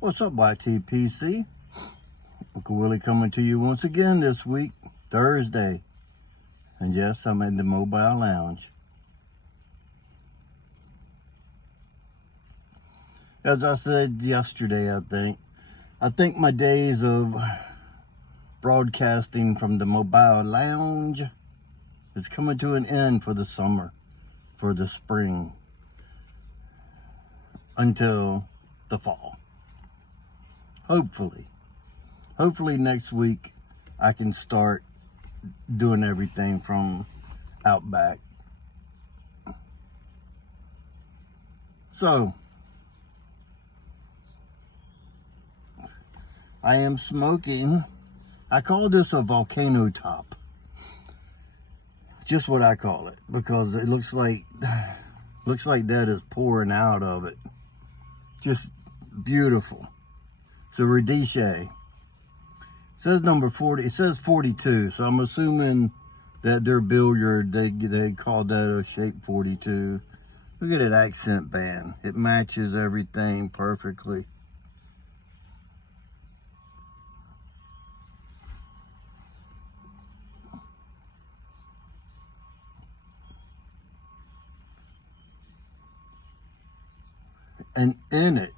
What's up, YTPC? Uncle Willie coming to you once again this week, Thursday. And yes, I'm in the mobile lounge. As I said yesterday, I think my days of broadcasting from the mobile lounge is coming to an end for the summer, for the spring, until the fall. Hopefully next week I can start doing everything from out back. So I am smoking, I call this a volcano top. Just what I call it, because it looks like that is pouring out of it. Just beautiful. So Radice. It says number 40, it says 42, so I'm assuming that their billiard, they call that a shape 42. Look at that accent band. It matches everything perfectly. And in it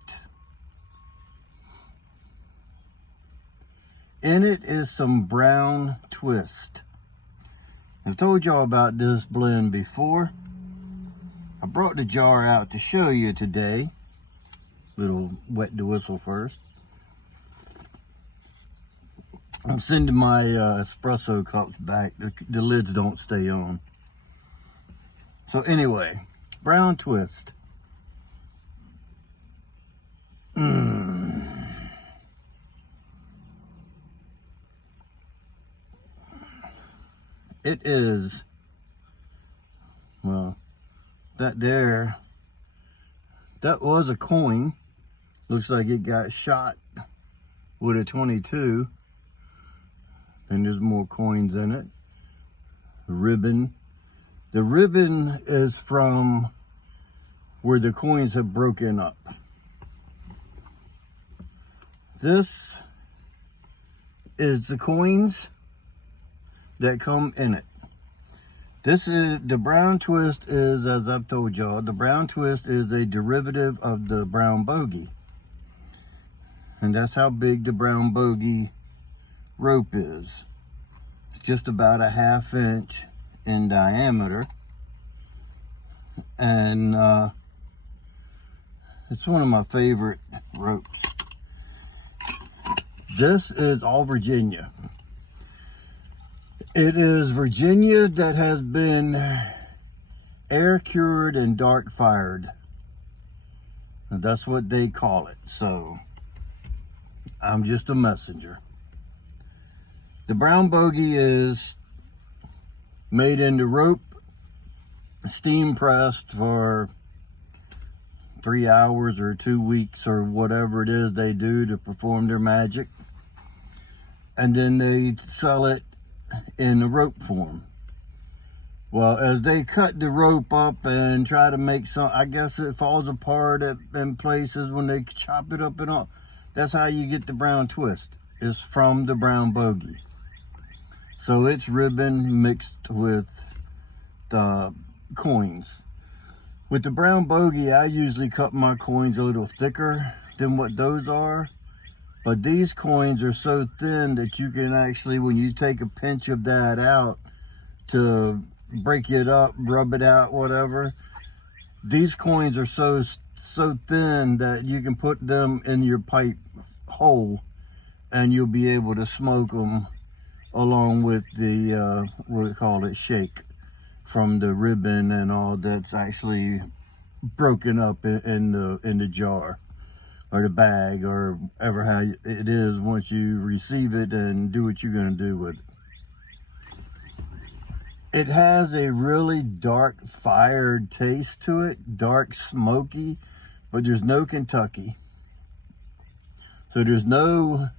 is some brown twist. I've told y'all about this blend before. I brought the jar out to show you today. Little wet the whistle first. I'm sending my espresso cups back. The lids don't stay on. So anyway, brown twist. It is, well, that was a coin. Looks like it got shot with a 22. And there's more coins in it. Ribbon. The ribbon is from where the coins have broken up. This is the coins that come in it. This is, the brown twist is, as I've told y'all, the brown twist is a derivative of the brown bogey. And that's how big the brown bogey rope is. It's just about a ½ inch in diameter. And it's one of my favorite ropes. This is all Virginia. It is Virginia that has been air cured and dark fired. And that's what they call it. So I'm just a messenger. The brown bogey is made into rope, steam pressed for 3 hours or 2 weeks or whatever it is they do to perform their magic. And then they sell it in the rope form. Well, as they cut the rope up and try to make some, I guess it falls apart in places when they chop it up and all. That's how you get the brown twist. It's from the brown bogey. So it's ribbon mixed with the coins. With the brown bogey, I usually cut my coins a little thicker than what those are. But these coins are so thin that you can actually, when you take a pinch of that out to break it up, rub it out, whatever, these coins are so thin that you can put them in your pipe hole and you'll be able to smoke them along with the, what we call it, shake from the ribbon and all that's actually broken up in the jar. Or the bag, or ever how it is once you receive it and do what you're going to do with it. It has a really dark fired taste to it, dark smoky, but there's no Kentucky. So there's no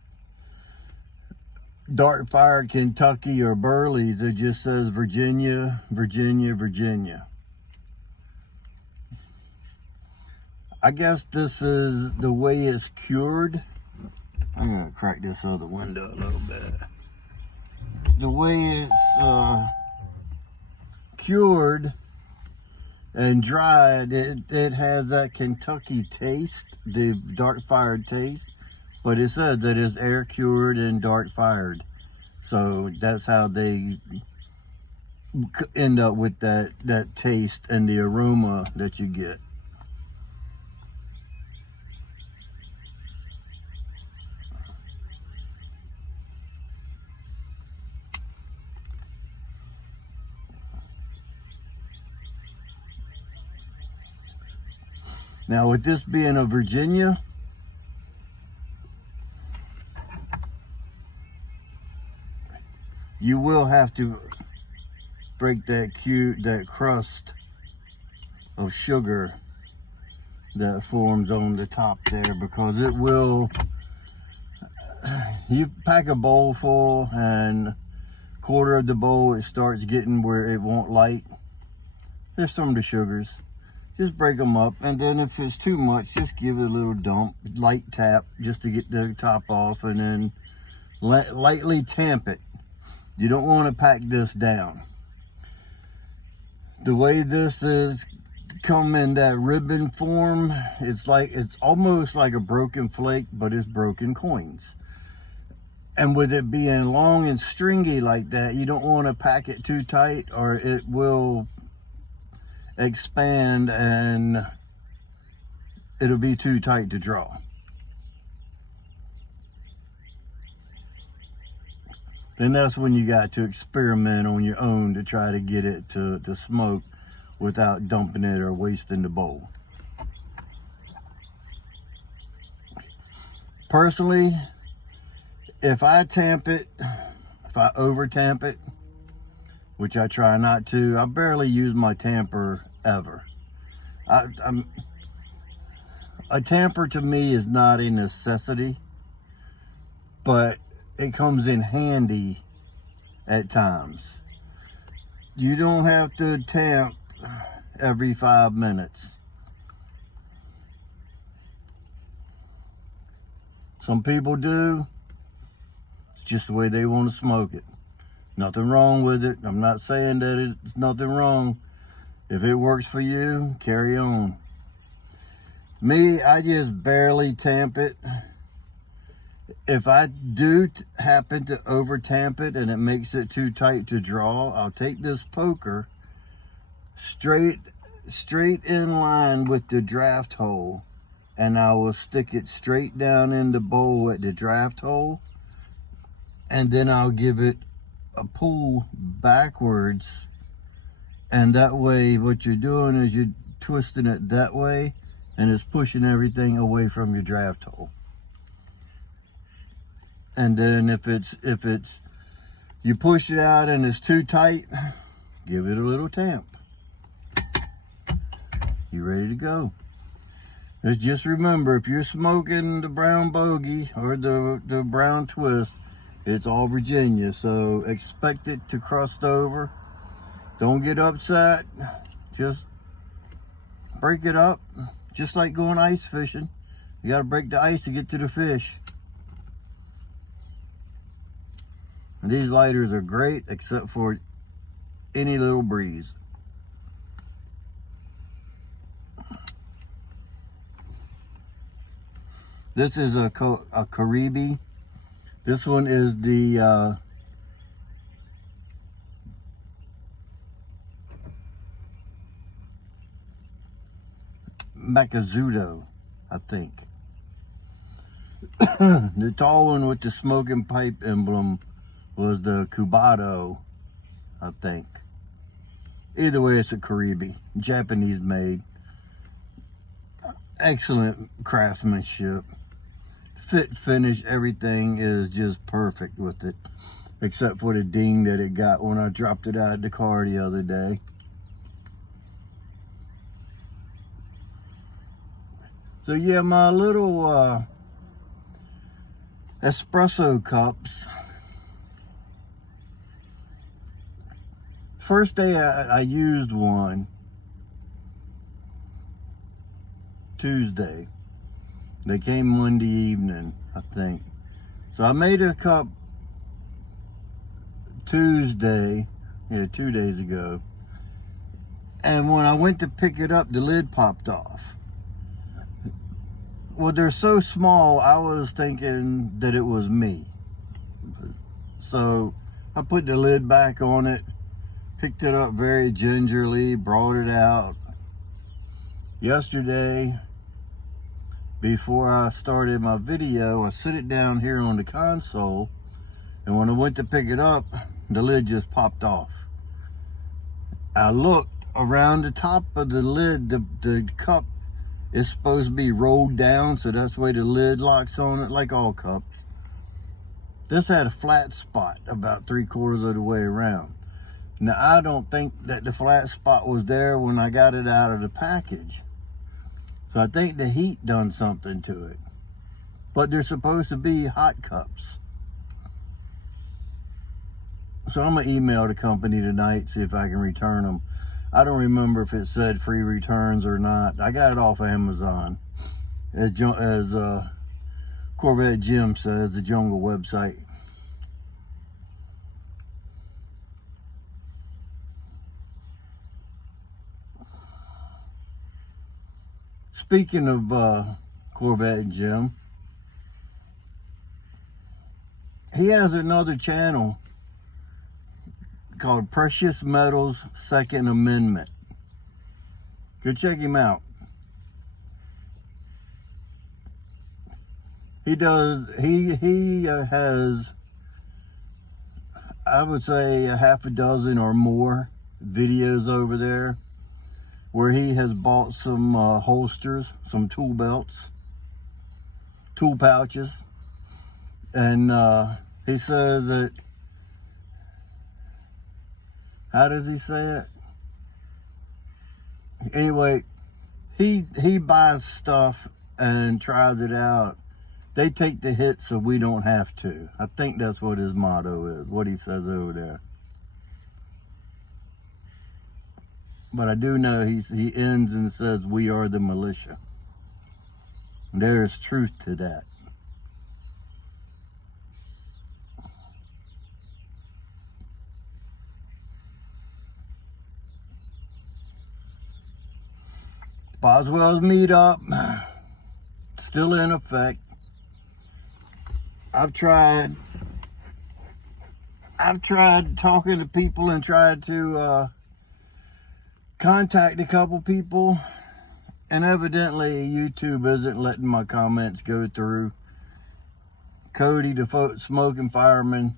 dark fired Kentucky or Burley's. It just says Virginia, Virginia, Virginia. I guess this is the way it's cured. I'm gonna crack this other window a little bit. The way it's cured and dried, it has that Kentucky taste, the dark fired taste, but it says that it's air cured and dark fired. So that's how they end up with that taste and the aroma that you get. Now, with this being a Virginia, you will have to break that crust of sugar that forms on the top there, because it will, you pack a bowl full and quarter of the bowl it starts getting where it won't light. There's some of the sugars. Just break them up, and then if it's too much, just give it a little dump, light tap, just to get the top off, and then lightly tamp it. You don't want to pack this down. The way this is come in that ribbon form, it's almost like a broken flake, but it's broken coins. And with it being long and stringy like that, you don't want to pack it too tight, or it will expand and it'll be too tight to draw. Then that's when you got to experiment on your own to try to get it to smoke without dumping it or wasting the bowl. Personally, if I tamp it, if I over tamp it, which I try not to, I barely use my tamper ever. A tamper to me is not a necessity, but it comes in handy at times. You don't have to tamp every 5 minutes. Some people do. It's just the way they want to smoke it. Nothing wrong with it. I'm not saying that it's nothing wrong. If it works for you, carry on. Me, I just barely tamp it. If I do happen to over tamp it and it makes it too tight to draw, I'll take this poker straight in line with the draft hole, and I will stick it straight down in the bowl at the draft hole, and then I'll give it a pull backwards, and that way what you're doing is you're twisting it that way, and it's pushing everything away from your draft hole. And then if you push it out and it's too tight, give it a little tamp. You ready to go. Just remember, if you're smoking the brown bogey or the brown twist, it's all Virginia, so expect it to crust over. Don't get upset. Just break it up, just like going ice fishing. You got to break the ice to get to the fish. And these lighters are great, except for any little breeze. This is a Caribe. This one is the Macazudo, I think. The tall one with the smoking pipe emblem was the Cubado, I think. Either way, it's a Caribe, Japanese made. Excellent craftsmanship. Fit, finish, everything is just perfect with it, except for the ding that it got when I dropped it out of the car the other day. So yeah, my little espresso cups. First day I used one Tuesday. They came Monday evening, I think. So I made a cup Tuesday, 2 days ago. And when I went to pick it up, the lid popped off. Well, they're so small, I was thinking that it was me. So I put the lid back on it, picked it up very gingerly, brought it out. Yesterday, before I started my video, I set it down here on the console, and when I went to pick it up, the lid just popped off. I looked around the top of the lid, the cup is supposed to be rolled down, so that's the way the lid locks on it, like all cups. This had a flat spot about 3/4 of the way around. Now, I don't think that the flat spot was there when I got it out of the package. So I think the heat done something to it. But they're supposed to be hot cups. So I'm gonna email the company tonight, see if I can return them. I don't remember if it said free returns or not. I got it off of Amazon. As Corvette Jim says, the Jungle website. Speaking of Corvette Jim, he has another channel called Precious Metals Second Amendment. Go check him out. He has, I would say, a half a dozen or more videos over there where he has bought some holsters, some tool belts, tool pouches, and he says that, how does he say it? Anyway, he buys stuff and tries it out. They take the hits so we don't have to. I think that's what his motto is, what he says over there. But I do know he ends and says, "We are the militia." There's truth to that. Boswell's meetup, still in effect. I've tried talking to people and tried to contact a couple people, and evidently YouTube isn't letting my comments go through. Cody, the smoking fireman,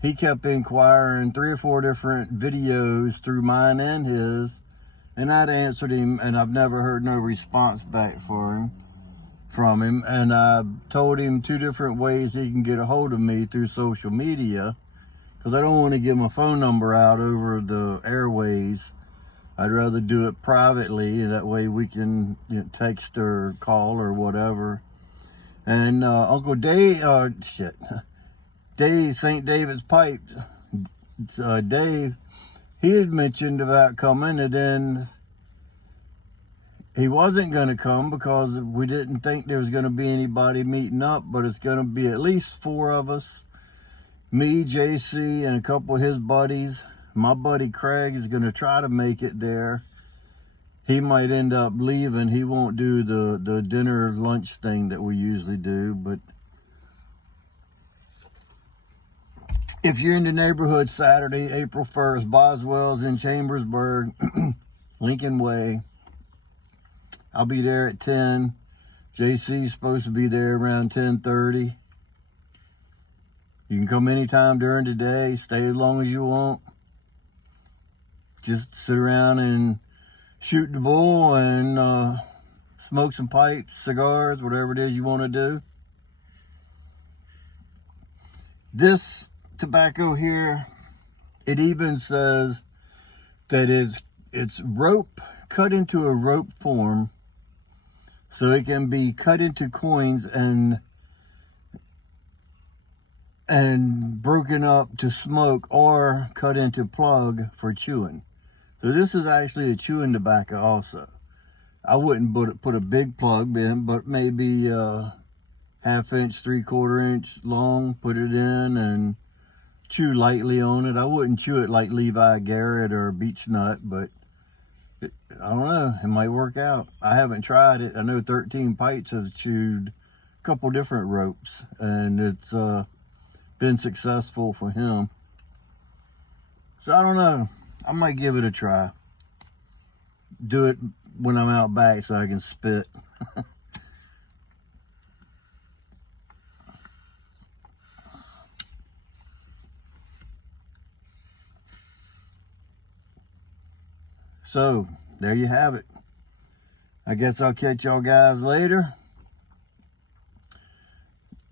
he kept inquiring 3 or 4 different videos through mine and his, and I'd answered him, and I've never heard no response back from him. And I told him 2 different ways he can get a hold of me through social media, because I don't want to give my phone number out over the airways. I'd rather do it privately, and that way we can text or call or whatever. And Uncle Dave, Dave, St. David's Pipes, Dave, he had mentioned about coming, and then he wasn't going to come because we didn't think there was going to be anybody meeting up, but it's going to be at least 4 of us. Me, JC, and a couple of his buddies. My buddy Craig is going to try to make it there. He might end up leaving. He won't do the dinner lunch thing that we usually do. But if you're in the neighborhood Saturday, April 1st, Boswell's in Chambersburg, Lincoln Way. I'll be there at 10. JC's supposed to be there around 10:30. You can come anytime during the day. Stay as long as you want. Just sit around and shoot the bull and smoke some pipes, cigars, whatever it is you want to do. This tobacco here, it even says that it's rope, cut into a rope form, so it can be cut into coins and broken up to smoke, or cut into plug for chewing. So this is actually a chewing tobacco also. I wouldn't put a big plug in, but maybe 1/2 inch, 3/4 inch long, put it in and chew lightly on it. I wouldn't chew it like Levi Garrett or Beech Nut, but I don't know, it might work out. I haven't tried it. I know 13 Pites has chewed a couple different ropes, and it's been successful for him. So I don't know, I might give it a try. Do it when I'm out back so I can spit. So there you have it. I guess I'll catch y'all guys later.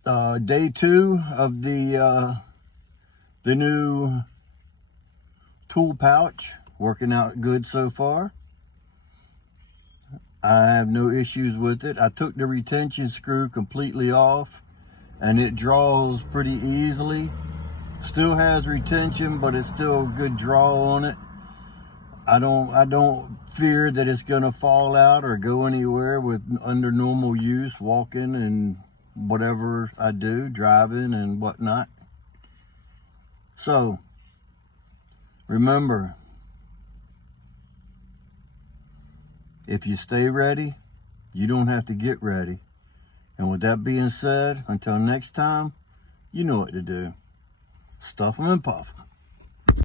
Day 2 of the new tool pouch, working out good so far. I have no issues with it. I took the retention screw completely off and it draws pretty easily. Still has retention, but it's still a good draw on it. I don't fear that it's gonna fall out or go anywhere under normal use, walking and whatever I do, driving and whatnot. So remember, if you stay ready, you don't have to get ready. And with that being said, until next time, you know what to do. Stuff 'em and puff 'em.